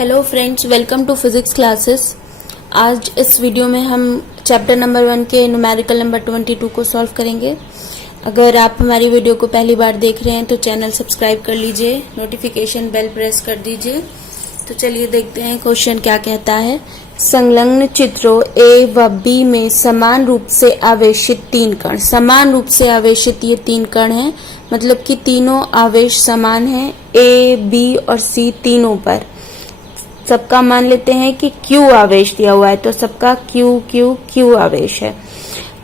Hello friends, welcome to physics classes. आज इस video में हम चैप्टर नंबर 1 के न्यूमेरिकल नंबर 22 को सॉल्व करेंगे। अगर आप हमारी वीडियो को पहली बार देख रहे हैं तो चैनल सब्सक्राइब कर लीजिए, नोटिफिकेशन बेल प्रेस कर दीजिए। तो चलिए देखते हैं क्वेश्चन क्या कहता है। संलग्न चित्रों ए व बी में समान रूप से आवेशित 3 कण। समान रूप से आवेशित ये 3 कण हैं, मतलब कि तीनों आवेश समान हैं ए, बी और सी तीनों पर। सबका मान लेते हैं कि Q आवेश दिया हुआ है, तो सबका Q आवेश है।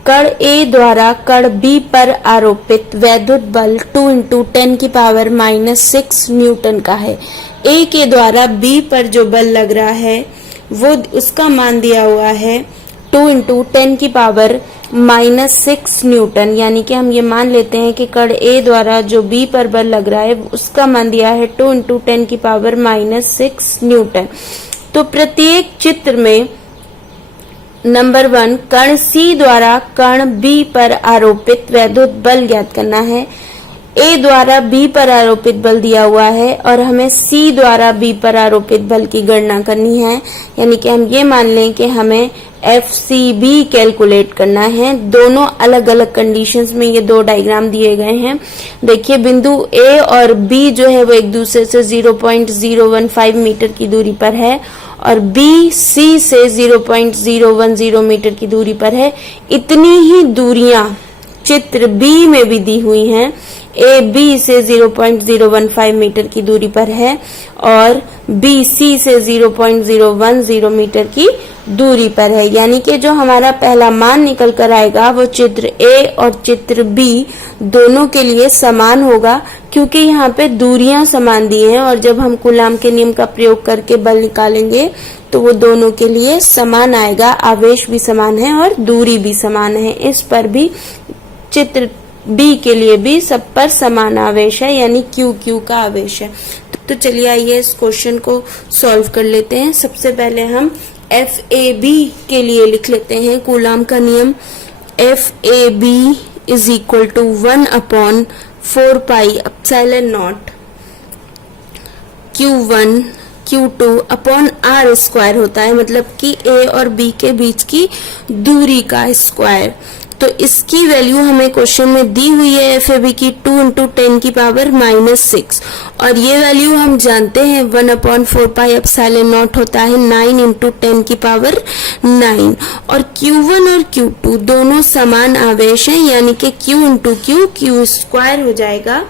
कण A द्वारा कण B पर आरोपित वैद्युत बल 2 × 10⁻⁻6 न्यूटन का है। A के द्वारा B पर जो बल लग रहा है वो उसका मान दिया हुआ है 2 × 10⁻⁻6 न्यूटन, यानी कि हम ये मान लेते हैं कि कण A द्वारा जो B पर बल लग रहा है उसका मान दिया है 2 × 10⁻⁻6 न्यूटन। तो प्रत्येक चित्र में नंबर 1 कण C द्वारा कण B पर आरोपित वैद्युत बल ज्ञात करना है। A द्वारा B पर आरोपित बल दिया हुआ है और हमें C द्वारा B पर आरोपित बल की गणना करनी है, यानी कि हम ये मान लें कि हमें FCB कैलकुलेट करना है। दोनों अलग अलग कंडीशंस में ये दो डायग्राम दिए गए हैं। देखिए, बिंदु A और B जो है वो एक दूसरे से 0.015 मीटर की दूरी पर है और B C से 0.010 मीटर की दूरी पर है। इतनी ही दूरियां चित्र B में भी दी हुई हैं। A B से 0.015 मीटर की दूरी पर है और B C से 0.010 मीटर की दूरी पर है, यानी कि जो हमारा पहला मान निकल कर आएगा वो चित्र A और चित्र B दोनों के लिए समान होगा, क्योंकि यहाँ पे दूरियां समान दी हैं और जब हम कूलाम के नियम का प्रयोग करके बल निकालेंगे तो वो दोनों के लिए समान आएगा। आवेश भी समान है और दूरी भी समान है। इस पर भी चित्र B के लिए भी सब पर समान आवेश है, यानी Q का आवेश है। तो चलिए आइए इस क्वेश्चन को सॉल्व कर लेते हैं। सबसे पहले हम FAB के लिए लिख लेते हैं कूलाम का नियम। FAB is equal to 1/4πε0 Q1 Q2 upon R square होता है, मतलब कि A और B के बीच की दूरी का स्क्वायर। तो इसकी वैल्यू हमें क्वेश्चन में दी हुई है FAB की 2 × 10⁻⁻6 और ये वैल्यू हम जानते हैं 1/4πε0 होता है 9 × 10⁻9 और Q1 और Q2 दोनों समान आवेश हैं, यानी कि Q × Q स्क्वायर हो जाएगा।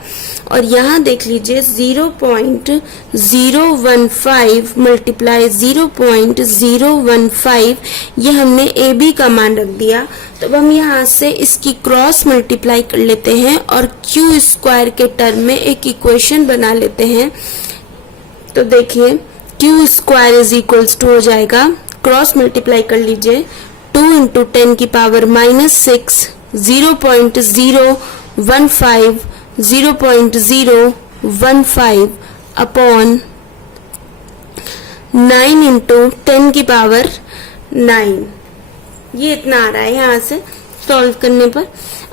और यहाँ देख लीजिए 0.015 मल्टीप्लाई 0.015 ये हमने AB का मान रख दिया। तो अब हम यहाँ से इसकी क्रॉस मल्टीप्लाई कर लेते हैं और Q स्क्वायर के टर्म में एक इक्वेशन बना लेते हैं। तो देखिए Q square is equals to हो जाएगा, क्रॉस मल्टीप्लाई कर लीजिए 2 × 10⁻⁻6 0.015 अपॉन 9 × 10⁻9। ये इतना आ रहा है यहाँ से सॉल्व करने पर।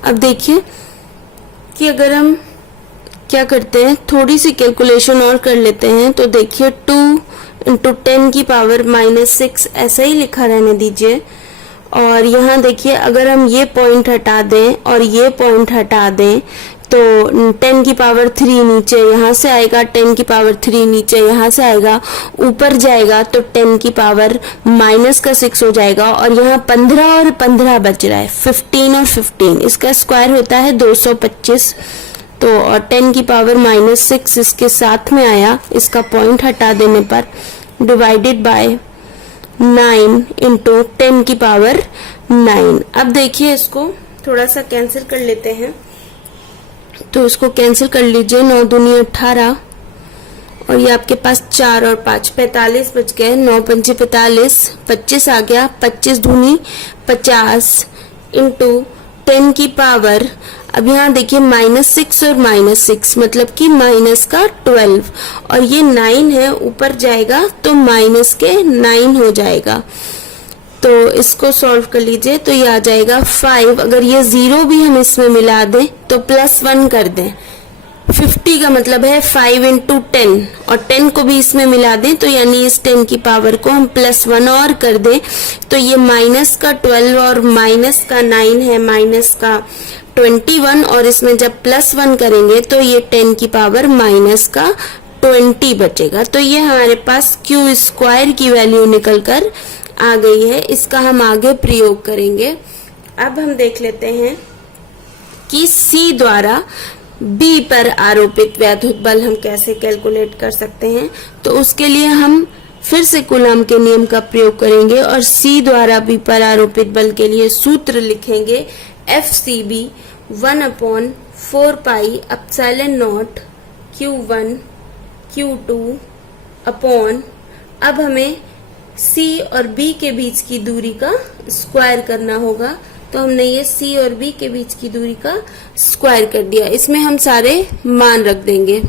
अब देखिए कि अगर हम क्या करते हैं, थोड़ी सी कैलकुलेशन और कर लेते हैं। तो देखिए 2 × 10⁻6 ऐसा ही लिखा रहने दीजिए। और यहाँ देखिए अगर हम ये पॉइंट हटा दें और ये पॉइंट हटा दें तो 10⁻3 नीचे यहाँ से आएगा, 10⁻3 नीचे यहाँ से आएगा, ऊपर जाएगा तो 10⁻⁻6 हो जाएगा और यहाँ 15 और 15 बच रहा है, 15 और 15, इसका स्क्वायर होता है 225। तो और 10⁻⁻6 इसके साथ में आया, इसका पॉइंट हटा देने पर डिवाइडेड बाय 9 × 10⁻9। अब देखिए इसको थोड़ा सा कैंसिल कर लेते हैं। तो इसको कैंसिल कर लीजिए, 9 दूनी 18 और ये आपके पास 4 और 5 45 बच गए, 9 पंचे 45, 25 आ गया, 25 दूनी 50 × 10⁻। अब यहाँ देखिए -6 और -6 मतलब कि -12 और ये 9 है, ऊपर जाएगा तो -9 हो जाएगा। तो इसको सॉल्व कर लीजिए तो ये आ जाएगा 5। अगर ये 0 भी हम इसमें मिला दें तो +1 कर दें, 50 का मतलब है 5 इंटू 10 और 10 को भी इसमें मिला दें तो यानी इस 10 की पावर को हम +1 और कर दें तो ये माइनस का 12 और माइनस का 9 है माइनस का 21 और इसमें जब +1 करेंगे तो ये 10 की पावर माइनस का 20 बचेगा। तो ये हमारे पास क्यू स्क्वायर की वैल्यू निकल कर आ गई है। इसका हम आगे प्रयोग करेंगे। अब हम देख लेते हैं कि C द्वारा B पर आरोपित वैद्युत बल हम कैसे कैलकुलेट कर सकते हैं। तो उसके लिए हम फिर से कूलॉम के नियम का प्रयोग करेंगे और C द्वारा B पर आरोपित बल के लिए सूत्र लिखेंगे FCB 1/4 pi epsilon not Q1 Q2 upon, अब हमें C और B के बीच की दूरी का स्क्वायर करना होगा तो हमने ये C और B के बीच की दूरी का स्क्वायर कर दिया। इसमें हम सारे मान रख देंगे।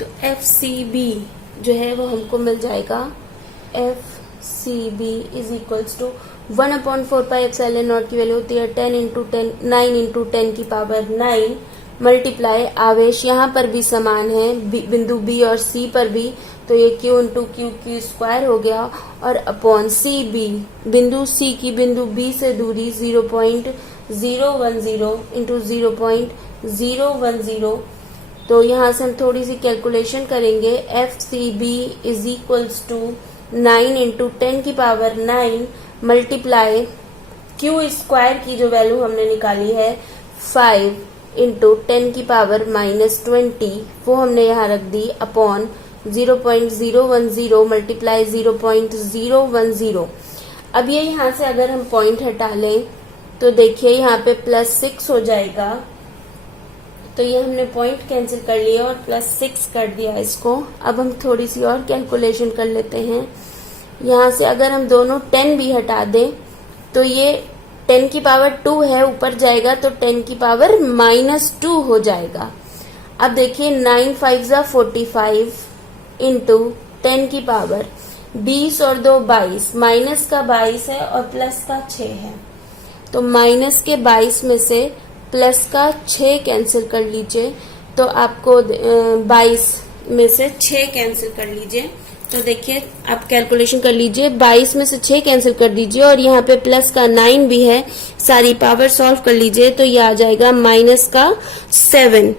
तो FCB जो है वो हमको मिल जाएगा FCB is equals to 1/4 pi epsilon naught की वैल्यू होती है 9 इंटू 10 की पावर 9 मल्टीप्लाई आवेश यहाँ पर भी समान है बिंदु B और C पर भी तो ये Q इंटू क्यू स्क्वायर हो गया और अपॉन CB बिंदु C की बिंदु B से दूरी 0.010 इंटू 0.010 तो यहाँ से हम थोड़ी सी कैलकुलेशन करेंगे। FCB is equals to 9 into 10 की पावर 9 मल्टीप्लाई Q स्क्वायर की जो वैल्यू हमने निकाली है 5 इंटू 10 की पावर -20 वो हमने यहाँ रख दी अपॉन 0.010 मल्टीप्लाई 0.010। अब ये यहाँ से अगर हम पॉइंट हटा लें तो देखिए यहाँ पे +6 हो जाएगा तो ये हमने पॉइंट कैंसिल कर लिया और +6 कर दिया इसको। अब हम थोड़ी सी और कैलकुलेशन कर लेते हैं। यहाँ से अगर हम दोनों 10 भी हटा दें तो ये 10 की पावर 2 है ऊपर जाएगा तो 10 की पावर -2 हो जाएगा। अब देखिए 9 5 जा 45 इंटू 10 की पावर 20 और 2 22 माइनस का 22 है और प्लस का 6 है तो माइनस के 22 में से प्लस का 6 कैंसिल कर लीजिए तो आपको 22 में से 6 कैंसिल कर लीजिए तो देखिए आप कैलकुलेशन कर लीजिए 22 में से 6 कैंसिल कर दीजिए और यहाँ पे प्लस का 9 भी है सारी पावर सॉल्व कर लीजिए तो ये आ जाएगा माइनस का 7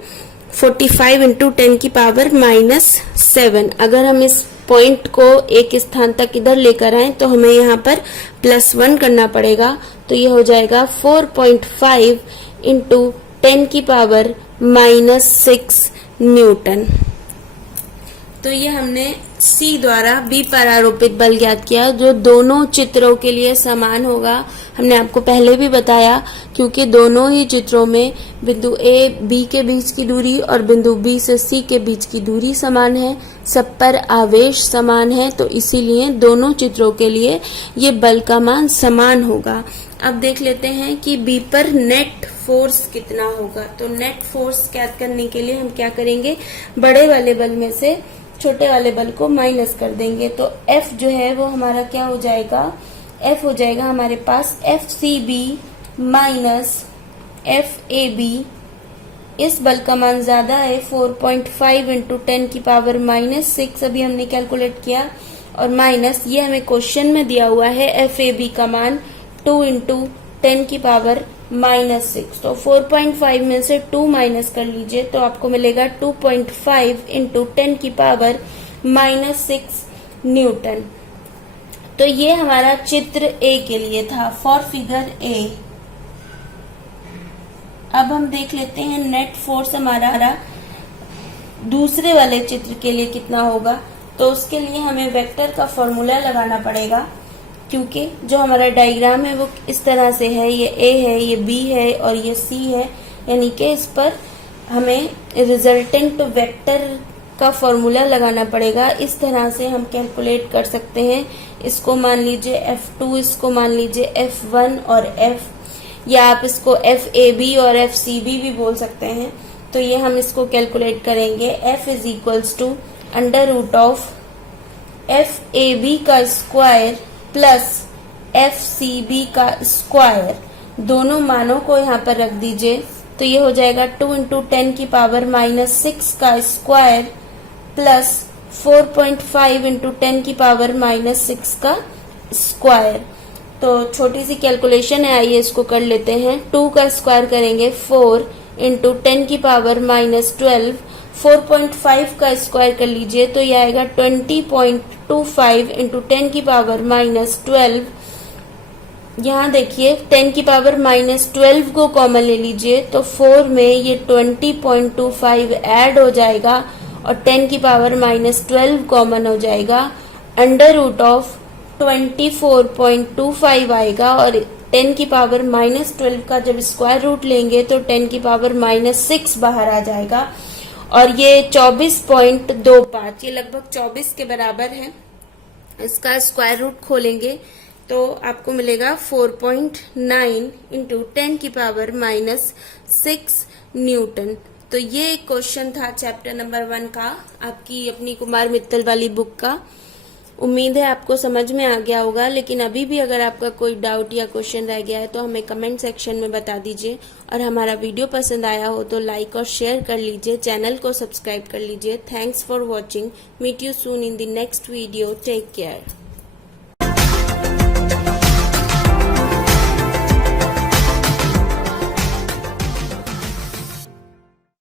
45 इंटू 10 की पावर -7। अगर हम इस पॉइंट को एक स्थान तक इधर लेकर आए तो हमें यहाँ पर +1 करना पड़ेगा तो ये हो जाएगा 4.5 इंटू 10 की पावर -6 न्यूटन। तो ये हमने C द्वारा B पर आरोपित बल ज्ञात किया जो दोनों चित्रों के लिए समान होगा। हमने आपको पहले भी बताया क्योंकि दोनों ही चित्रों में बिंदु A B के बीच की दूरी और बिंदु B से C के बीच की दूरी समान है, सब पर आवेश समान है तो इसीलिए दोनों चित्रों के लिए ये बल का मान समान होगा। अब देख लेते हैं कि B पर नेट फोर्स कितना होगा। तो नेट फोर्स ज्ञात करने के लिए हम क्या करेंगे, बड़े वाले बल में से छोटे वाले बल को माइनस कर देंगे तो F जो है वो हमारा क्या हो जाएगा, F हो जाएगा हमारे पास FCB माइनस FAB। इस बल का मान ज्यादा है 4.5 इंटू 10 की पावर -6 अभी हमने कैलकुलेट किया और माइनस ये हमें क्वेश्चन में दिया हुआ है FAB का मान 2 इंटू 10 की पावर -6 तो 4.5 में से 2 माइनस कर लीजिए तो आपको मिलेगा 2.5 इंटू 10 की पावर -6 न्यूटन। तो ये हमारा चित्र A के लिए था फॉर फिगर A। अब हम देख लेते हैं नेट फोर्स हमारा दूसरे वाले चित्र के लिए कितना होगा। तो उसके लिए हमें वेक्टर का फॉर्मूला लगाना पड़ेगा क्योंकि जो हमारा डायग्राम है वो इस तरह से है, ये A है, ये B है और ये C है, यानी कि इस पर हमें रिजल्टेंट वेक्टर का फॉर्मूला लगाना पड़ेगा। इस तरह से हम कैलकुलेट कर सकते हैं। इसको मान लीजिए F2, इसको मान लीजिए F1 और F, या आप इसको FAB और FCB भी बोल सकते हैं। तो ये हम इसको कैलकुलेट करेंगे। F इज इक्वल्स टू √ऑफ FAB का स्क्वायर प्लस FCB का स्क्वायर दोनों मानों को यहाँ पर रख दीजिए, तो ये हो जाएगा 2 इंटू 10 की पावर -6 का स्क्वायर प्लस 4.5 इंटू 10 की पावर -6 का स्क्वायर। तो छोटी सी कैलकुलेशन है, आइए इसको कर लेते हैं। 2 का स्क्वायर करेंगे 4 इंटू 10 की पावर -12, 4.5 का स्क्वायर कर लीजिए तो यह आएगा 20.25 इंटू 10 की पावर -12। यहाँ देखिए 10 की पावर -12 को कॉमन ले लीजिए तो 4 में ये 20.25 ऐड हो जाएगा और 10 की पावर -12 कॉमन हो जाएगा। अंडर रूट ऑफ 24.25 आएगा और 10 की पावर -12 का जब स्क्वायर रूट लेंगे तो 10 की पावर -6 बाहर आ जाएगा और ये 24.25, ये लगभग 24 के बराबर है। इसका स्क्वायर रूट खोलेंगे तो आपको मिलेगा 4.9 इंटू 10 की पावर -6 न्यूटन। तो ये एक क्वेश्चन था चैप्टर नंबर 1 का, आपकी अपनी कुमार मित्तल वाली बुक का। उम्मीद है आपको समझ में आ गया होगा, लेकिन अभी भी अगर आपका कोई डाउट या क्वेश्चन रह गया है तो हमें कमेंट सेक्शन में बता दीजिए। और हमारा वीडियो पसंद आया हो तो लाइक और शेयर कर लीजिए, चैनल को सब्सक्राइब कर लीजिए। Thanks for watching, meet you soon in the next video, take care.